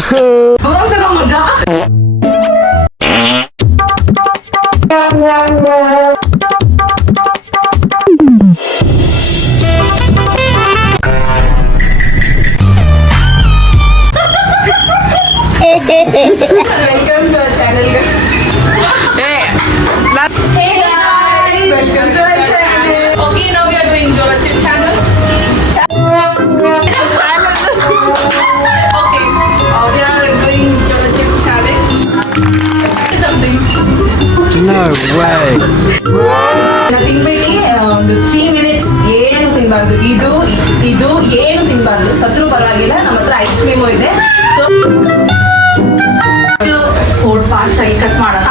ಮಜಾ. Welcome to our channel. Hey guys, welcome to our channel. Okay, now we are doing Jola Chip channel. Okay, we are doing Jola Chip challenge. Something. No way. Nothing ಬಿಡಿ ಒಂದು 3 minutes ಏನು ತಿನ್ಬಾರ್ದು. ಇದು ಏನು ತಿನ್ಬಾರ್ದು. ಸತ್ರು ಪರವಾಗಿಲ್ಲ, ನಮ್ಮ ಹತ್ರ ಐಸ್ ಕ್ರೀಮು ಇದೆ. ಸೊ 4 parts ಆಗಿ ಕಟ್ ಮಾಡೋಣ.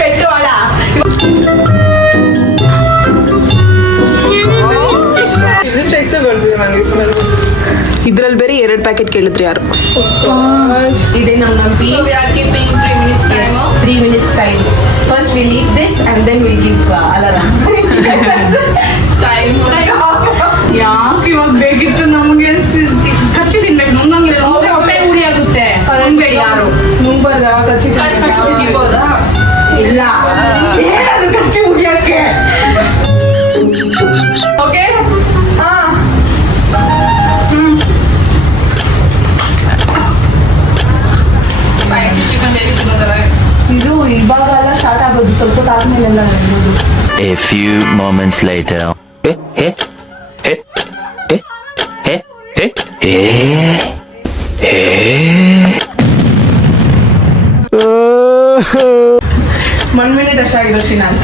ಪೆಟ್ರೋಲ ಇದು ಟೆಕ್ಸ್ಟ್ ಬರ್ತಿದೆ ನನಗೆ ಸ್ಮೆಲ್. ಇದ್ರಲ್ಲಿ ಬೇರೆ 2 ಪ್ಯಾಕೆಟ್ ಕೇಳಿದ್ರಿ ಯಾರು. ಇದೆ ನಮ್ಮ So we are keeping 3 minutes time. 3 minutes time. First we'll eat this and then we'll give alarm. Time. ಯಾಕೆ ಇವಾಗ ಬೇಕಿತ್ತು ನಮಗೆ ಕಚ್ಚಿ ತಿನ್ಬೇಕು. ನುಂಗಂಗಿಲ್ಲ, ಹೊಟ್ಟೆ ಉರಿ ಆಗುತ್ತೆ. ನುಂಗಬೇಡಿ ಯಾರು. ನುಂಗ್ಬಾರ್ದ ಕಚ್ಚಿ ತಿನ್ಬೋದಾ? ಇಲ್ಲ, ಏನದು ಕಚ್ಚಿ ಮುಗಿಯಕ್ಕೆ. ಓಕೆ, ಸ್ಪೈಸಿ ಚಿಕನ್ ಡೈಲಿ ತಿನ್ನೋದರ. ಇದು ಇವಾಗ ಎಲ್ಲ ಸ್ಟಾರ್ಟ್ ಆಗೋದು, ಸ್ವಲ್ಪ ಆದ್ಮೇಲೆಲ್ಲ ಇರೋದು. A few moments later. One minute ಅಷ್ಟಾಗಿರೋ Srinath.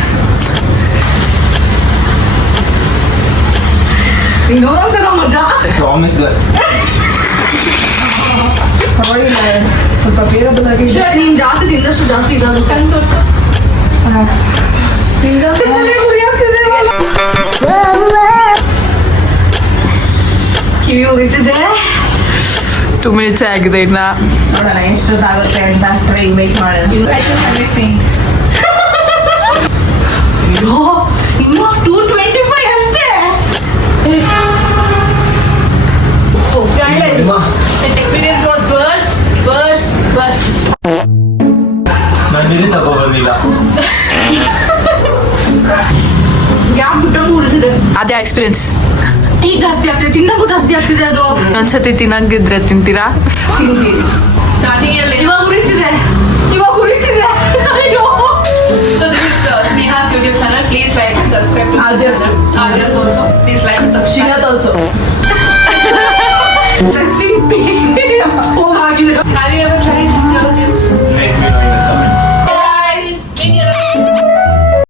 ಇನ್ನೊಂದರ ಮಜಾ. ಪರವಾಗಿಲ್ಲ, ಸ್ವಲ್ಪ ಬೇರೆಬಲ್ ಆಗಿ ಶರ್, ನೀನ್ ಜಾಸ್ತಿ ತಿಂದಷ್ಟು ಜಾಸ್ತಿ ಇರೋದು. ಕಣ್ ತೋರ್ಸು. ಕಿವಿ ಉರಿತಿದೆ. 2 minutes ಆಗಿದೆ ಇನ್ನ. ನೋಡೋಣ ಎಷ್ಟೊತ್ತಾಗುತ್ತೆ ಅಂತ ಟ್ರೈ ಮೇಕ್ ಮಾಡೋಣ. ಇನ್ನು 225 ಅಷ್ಟೇ. Experience was worse. ನಾನು ತಗೋಬೋದಿಲ್ಲ. ಗ್ಯಾಪ್ ಬಿಟ್ಟಂಗೂ ಉಳಿದಿದೆ. ಅದೇ ಎಕ್ಸ್ಪೀರಿಯನ್ಸ್. ಈಗ ಜಾಸ್ತಿ ಆಗ್ತಿದೆ, ತಿನ್ನಕ್ಕೂ ಜಾಸ್ತಿ ಆಗ್ತಿದೆ ಅದು. ಒಂದ್ಸತಿ ತಿನ್ನಂಗಿದ್ರೆ ತಿಂತೀರಾ? ತಿಂತೀವಿ. ಸ್ಟಾರ್ಟಿಂಗ್ ಅಲ್ಲಿ ಇವಾಗ ಉರಿತಿದೆ. So this is Sneha's YouTube channel. Please like and subscribe to Adyas. Adyas also. Please like and subscribe. Srinath also. Testing. Oh, have you ever